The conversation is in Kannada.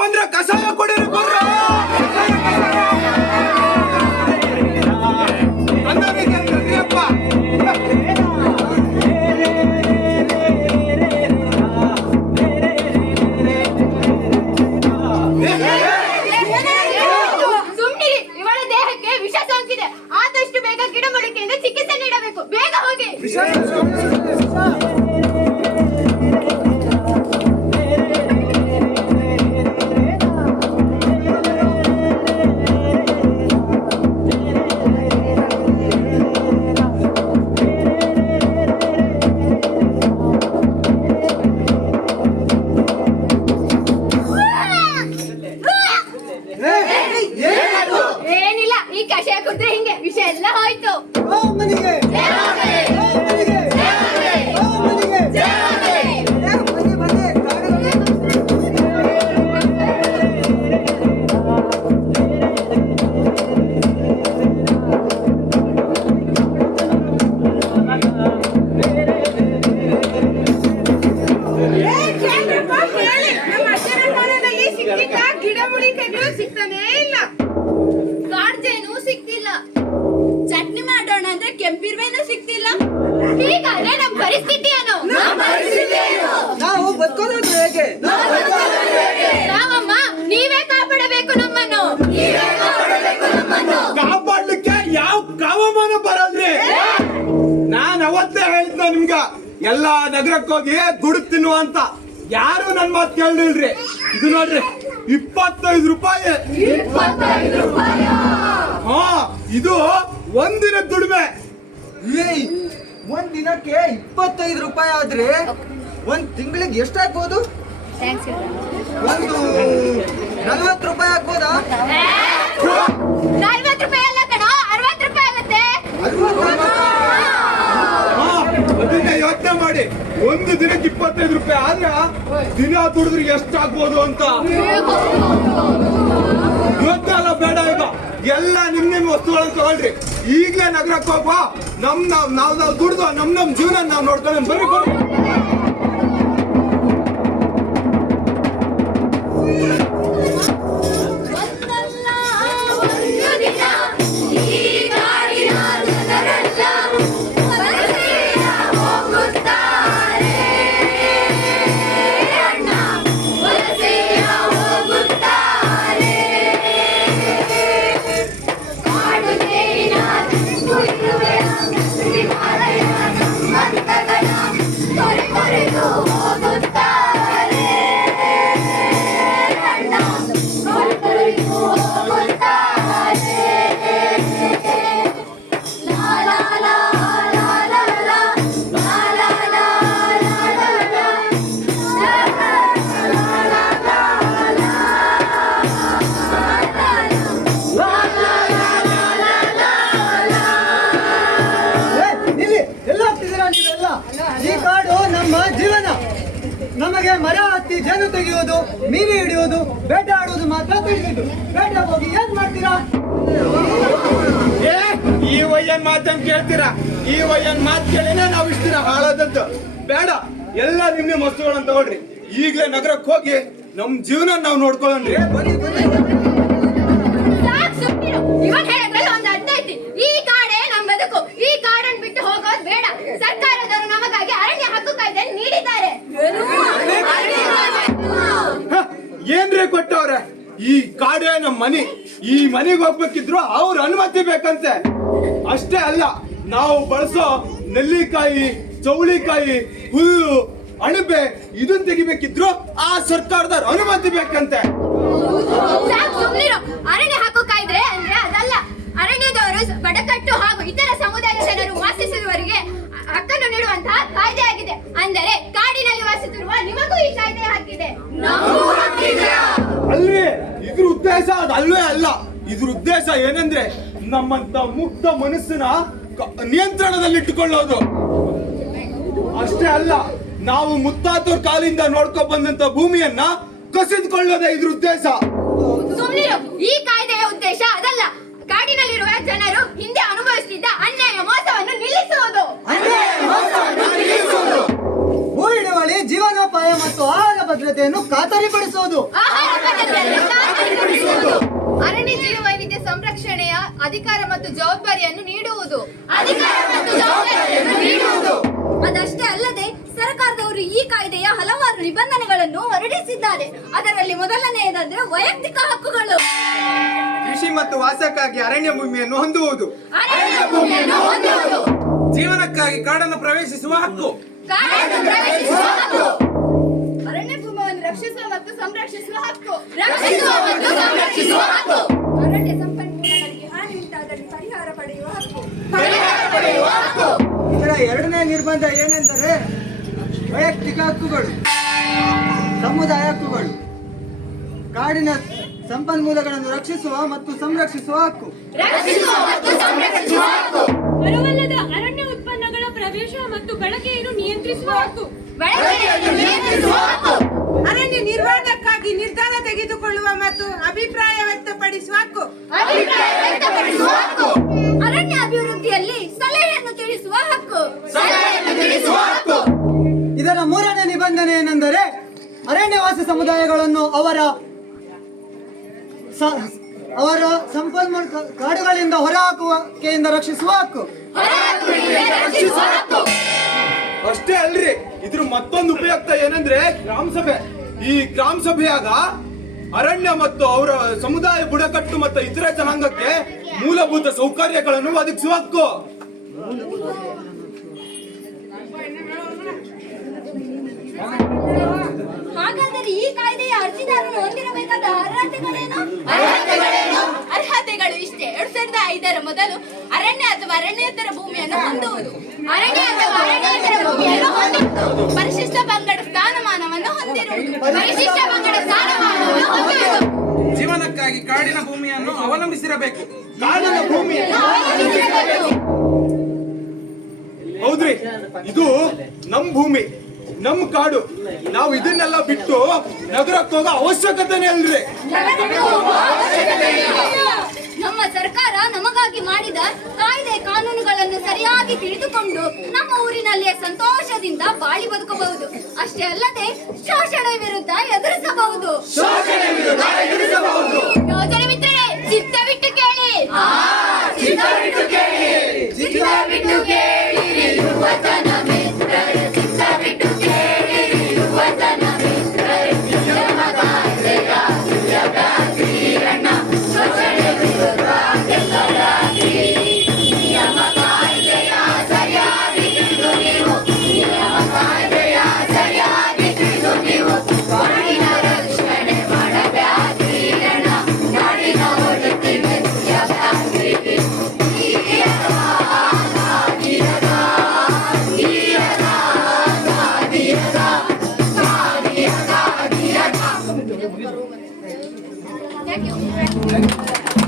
ಬಂದ್ರೆ ಕಷಾಯ ಕೊಡಿರಿ ಬರ್ರ. ಏನಿಲ್ಲ, ಈ ಕಷಾಯ ಕುಡಿದ್ರೆ ಹಿಂಗೆ ವಿಷಯ ಎಲ್ಲ ಹೋಯ್ತು. ಸಿಗ್ತಾನೆ ಇಲ್ಲ, ಕಾಡ್ಜೇನು ಸಿಗ್ತಿಲ್ಲ, ಚಟ್ನಿ ಮಾಡೋಣ ಅಂದ್ರೆ ಕೆಂಪಿರ್ವೇನು ಸಿಗ್ತಿಲ್ಲ. ಹೀಗಾದ್ರೆ ನಮ್ ಪರಿಸ್ಥಿತಿ ಏನು? ನಾವು ಬದುಕೋದು ಹೇಗೆ? ರಾಮಮ್ಮ, ನೀವೇ ಕಾಪಾಡಬೇಕು ನಮ್ಮನ್ನು. ಕಾಪಾಡ್ಲಿಕ್ಕೆ ಯಾವ ಕಾವಮಾನ ಬರಲ್ರಿ. ನಾನ್ ಅವತ್ತೇ ಹೇಳಿದ್ನ ನಿಮ್ಗ ಎಲ್ಲಾ ನಗರಕ್ಕೆ ಹೋಗಿ ದುಡ್ಡು ತಿನ್ನುವ ಅಂತ. ಯಾರು ನನ್ ಮಾತು ಕೇಳಿಲ್ರಿ. ಇದು ನೋಡ್ರಿ 25 ರೂಪಾಯಿ. ಹಾ, ಇದು ಒಂದಿನ ದುಡಿಮೆ. ಒಂದ್ ದಿನಕ್ಕೆ 25 ರೂಪಾಯಿ ಆದ್ರೆ ಒಂದ್ ತಿಂಗಳಿಗೆ ಎಷ್ಟಾಗ್ಬೋದು? ಒಂದು 40 ರೂಪಾಯಿ ಆಗ್ಬೋದಾ? 40 ರೂಪಾಯಿ ಅಲ್ಲ ಕಣ, 60 ರೂಪಾಯಿ ಆಗುತ್ತೆ. ಅದನ್ನ ಯೋಚನೆ ಮಾಡಿ. ಒಂದು ದಿನಕ್ಕೆ 25 ರೂಪಾಯಿ ಆದ್ರೆ ದಿನ ದುಡಿದ್ರೆ ಎಷ್ಟಾಗ್ಬೋದು ಅಂತ ಇವತ್ತೆಲ್ಲ ಬೇಡ. ಈಗ ಎಲ್ಲ ನಿಮ್ ವಸ್ತುಗಳನ್ನ ತಗೊಳ್ರಿ. ಈಗ್ಲೇ ನಗರಕ್ಕೆ ಹೋಗುವ. ನಾವು ದುಡ್ದು ನಮ್ ಜೀವನ ನಾವು ನೋಡ್ಕೊಳ್ಳೋಣ. ಬರ್ರಿ ಬರ್ರಿ. ಈ ಕಾಡು ನಮ್ಮ ಜೀವನ. ನಮಗೆ ಮರ ಹತ್ತಿ ಜೇನು ತೆಗೆಯುವುದು, ಮೀನು ಹಿಡಿಯುವುದು, ಬೇಟೆ ಆಡುವುದು ಮಾತ್ರ ತಿಳಿದಿದ್ದು. ಬೇಟೆ ಹೋಗಿ ಏನ್ ಮಾಡ್ತೀರಾ? ಈ ವಯ್ಯನ್ ಮಾತಂತ ಕೇಳ್ತೀರಾ? ಈ ವಯ್ಯನ್ ಮಾತು ಕೇಳಿನೇ ನಾವು ಇಷ್ಟಿನ ಹಾಳಾದದ್ದು ಬೇಡ. ಎಲ್ಲ ನಿಮ್ಮ ವಸ್ತುಗಳನ್ನ ತಗೊಳ್ರಿ. ಈಗಲೇ ನಗರಕ್ಕೆ ಹೋಗಿ ನಮ್ ಜೀವನ ನಾವು ನೋಡ್ಕೊಳ್ಳೋಣ್ರಿ. ಇವನ್ ಹೇಳಿದ್ರಲ್ಲಿ ಒಂದು ಅರ್ಥ ಐತಿ. ಈ ಕಾಡೇ ನಮ್ ಬದುಕು. ಈ ಕಾಡನ್ನು ಬಿಟ್ಟು ಹೋಗೋದು ಬೇಡ. ಸರ್ಕಾರದವರು ನಮಗಾಗಿ ಅರಣ್ಯ ಹಕ್ಕು ಕಾಯ್ದೆ ನೀಡಿದ್ದಾರೆ. ಏನ್ರಿ ಕೊಟ್ಟವ್ರೆ? ಈ ಕಾಡೇ ನಮ್ ಮನೆ. ಈ ಮನೆಗೆ ಹೋಗ್ಬೇಕಿದ್ರು ಅವ್ರ ಅನುಮತಿ ಬೇಕಂತೆ. ಅಷ್ಟೇ ಅಲ್ಲ, ನಾವು ಬಳಸೋ ನೆಲ್ಲಿಕಾಯಿ, ಚೌಳಿಕಾಯಿ, ಹುಲ್ಲು, ಅಣಬೆ ಇದನ್ನ ತೆಗಿಬೇಕಿದ್ರು ಆ ಸರ್ಕಾರದವ್ರ ಅನುಮತಿ ಬೇಕಂತೆ. ಅರಣ್ಯ ಹಕ್ಕು ಕಾಯ್ದೆ ಅಂದ್ರೆ ಅದಲ್ಲ. ಅರಣ್ಯದವರು ಬಡಕಟ್ಟು ಹಾಗೂ ಇತರ ಸಮುದಾಯದ ಜನರು ವಾಸಿಸುವವರಿಗೆ ಹಕ್ಕನ್ನು ನೀಡುವಂತಹ ಕಾಯ್ದೆ ಆಗಿದೆ. ಅಂದರೆ ಕಾಡಿನಲ್ಲಿ ವಾಸಿಸುತ್ತಿರುವ ನಿಮಗೂ ಈ ಕಾಯ್ದೆ ಹಾಕಿದೆ. ಅಲ್ವೇ ಇದ್ರ ಉದ್ದೇಶ ಅದಲ್ವೇ ಅಲ್ಲ. ಇದ್ರ ಉದ್ದೇಶ ಏನಂದ್ರೆ ನಮ್ಮಂತ ಮುಕ್ತ ಮನಸ್ಸನ್ನ ನಿಯಂತ್ರಣದಲ್ಲಿಟ್ಟುಕೊಳ್ಳೋದು. ಅಷ್ಟೇ ಅಲ್ಲ, ನಾವು ಮುತ್ತಾತೂರ್ ಕಾಲಿಂದ ನೋಡ್ಕೊ ಬಂದಂತ ಭೂಮಿಯನ್ನ ಕಸಿದುಕೊಳ್ಳೋದೇ ಇದ್ರ ಉದ್ದೇಶ. ಸುಮ್ಮನಿರು. ಈ ಕಾಯ್ದೆಯ ಉದ್ದೇಶ ಅದಲ್ಲ. ಕಾಡಿನಲ್ಲಿರುವ ಜನರು ಹಿಂದೆ ಅನುಭವಿಸುತ್ತಿದ್ದ ಅನ್ಯಾಯ ಮೋಸವನ್ನು ನಿಲ್ಲಿಸುವುದು. ಹೂ ಹಿಡುವ ಬಳಿ ಜೀವನೋಪಾಯ ಮತ್ತು ಆಹಾರ ಭದ್ರತೆಯನ್ನು ಖಾತರಿಪಡಿಸುವುದು. ಅರಣ್ಯ ಜೀವ ವೈವಿಧ್ಯ ಸಂರಕ್ಷಣೆಯ ಅಧಿಕಾರ ಮತ್ತು ಜವಾಬ್ದಾರಿಯನ್ನು ನೀಡುವುದು. ಅದಷ್ಟೇ ಅಲ್ಲದೆ ಸರ್ಕಾರದವರು ಈ ಕಾಯ್ದೆಯ ಹಲವಾರು ನಿಬಂಧನೆಗಳನ್ನು ಹೊರಡಿಸಿದ್ದಾರೆ. ಅದರಲ್ಲಿ ಮೊದಲನೆಯದಂದ್ರೆ ವೈಯಕ್ತಿಕ ಹಕ್ಕುಗಳು. ಕೃಷಿ ಮತ್ತು ವಾಸಕ್ಕಾಗಿ ಅರಣ್ಯ ಭೂಮಿಯನ್ನು ಹೊಂದುವುದು. ಜೀವನಕ್ಕಾಗಿ ಕಾಡನ್ನು ಪ್ರವೇಶಿಸುವ ಹಕ್ಕು. ಅರಣ್ಯ ಭೂಮಿಯನ್ನು ರಕ್ಷಿಸುವ ಮತ್ತು ಸಂರಕ್ಷಿಸುವ ಹಕ್ಕು. ಅರಣ್ಯ ಸಂಪನ್ಮೂಲಗಳಿಗೆ ಹಾನಿ ಉಂಟಾದಲ್ಲಿ ಪರಿಹಾರ ಪಡೆಯುವ ಹಕ್ಕು. ಇದರ ಎರಡನೇ ನಿರ್ಬಂಧ ಏನೆಂದರೆ ವೈಯಕ್ತಿಕ ಹಕ್ಕುಗಳು, ಸಮುದಾಯ ಹಕ್ಕುಗಳು. ಕಾಡಿನ ಸಂಪನ್ಮೂಲಗಳನ್ನು ರಕ್ಷಿಸುವ ಮತ್ತು ಸಂರಕ್ಷಿಸುವ ಹಕ್ಕು. ಮರವಲ್ಲದ ಅರಣ್ಯ ಉತ್ಪನ್ನಗಳ ಪ್ರವೇಶ ಮತ್ತು ಬಳಕೆಯನ್ನು ನಿಯಂತ್ರಿಸುವ ಹಕ್ಕು. ಅರಣ್ಯ ನಿರ್ವಹಣೆಗಾಗಿ ನಿರ್ಧಾರ ತೆಗೆದುಕೊಳ್ಳುವ ಮತ್ತು ಅಭಿಪ್ರಾಯ ವ್ಯಕ್ತಪಡಿಸುವ ಹಕ್ಕು. ಅರಣ್ಯ ಅಭಿವೃದ್ಧಿಯಲ್ಲಿ ಸಲಹೆಯನ್ನು ತಿಳಿಸುವ ಹಕ್ಕು. ಇದರ ಮೂರನೇ ನಿಬಂಧನೆ ಏನೆಂದರೆ ಅರಣ್ಯವಾಸಿ ಸಮುದಾಯಗಳನ್ನು ಅವರ ಸಂಪನ್ಮೂಲ ಕಾಡುಗಳಿಂದ ಹೊರಹಾಕುವಿಕೆಯಿಂದ ರಕ್ಷಿಸುವ ಹಕ್ಕು. ಅಷ್ಟೇ ಅಲ್ರಿ, ಇದ್ರ ಮತ್ತೊಂದು ಉಪಯುಕ್ತ ಏನಂದ್ರೆ ಗ್ರಾಮ ಸಭೆ. ಈ ಗ್ರಾಮ ಸಭೆಯಾಗ ಅರಣ್ಯ ಮತ್ತು ಅವರ ಸಮುದಾಯ ಬುಡಕಟ್ಟು ಮತ್ತು ಇತರೆ ಜನಾಂಗಕ್ಕೆ ಮೂಲಭೂತ ಸೌಕರ್ಯಗಳನ್ನು ಒದಗಿಸುವ ಹಕ್ಕು. ಹಾಗಾದರೆ ಈ ಕಾಯ್ದೆಯ ಅರ್ಜಿದಾರರು ಹೊಂದಿರಬೇಕಾದ ಅರ್ಹತೆಗಳೇನು? ಅರ್ಹತೆಗಳು ಇಷ್ಟೇ. 2005ರ ಮೊದಲು ಅರಣ್ಯ ಅಥವಾ ಅರಣ್ಯೇತರ ಭೂಮಿಯನ್ನು ಹೊಂದುವುದು. ಪರಿಶಿಷ್ಟ ಪಂಗಡ ಸ್ಥಾನಮಾನವನ್ನು ಹೊಂದಿರುವುದು. ಜೀವನಕ್ಕಾಗಿ ಕಾಡಿನ ಭೂಮಿಯನ್ನು ಅವಲಂಬಿಸಿರಬೇಕು. ಕಾಡಿನ ಭೂಮಿ ಹೌದ್ರಿ, ಇದು ನಮ್ ಭೂಮಿ, ನಮ್ ಕಾಡು. ನಾವು ಇದನ್ನೆಲ್ಲ ಬಿಟ್ಟು ನಗರಕ್ಕೆ ಹೋಗೋ ಅವಶ್ಯಕತೆನೇ ಅಲ್ರಿ. ನಮ್ಮ ಸರ್ಕಾರ ನಮಗಾಗಿ ಮಾಡಿದ ಕಾಯ್ದೆ ಕಾನೂನುಗಳನ್ನು ಸರಿಯಾಗಿ ತಿಳಿದುಕೊಂಡು ನಮ್ಮ ಊರಿನಲ್ಲಿಯೇ ಸಂತೋಷದಿಂದ ಬಾಳಿ ಬದುಕಬಹುದು. ಅಷ್ಟೇ ಅಲ್ಲದೆ ಶೋಷಣೆ ವಿರುದ್ಧ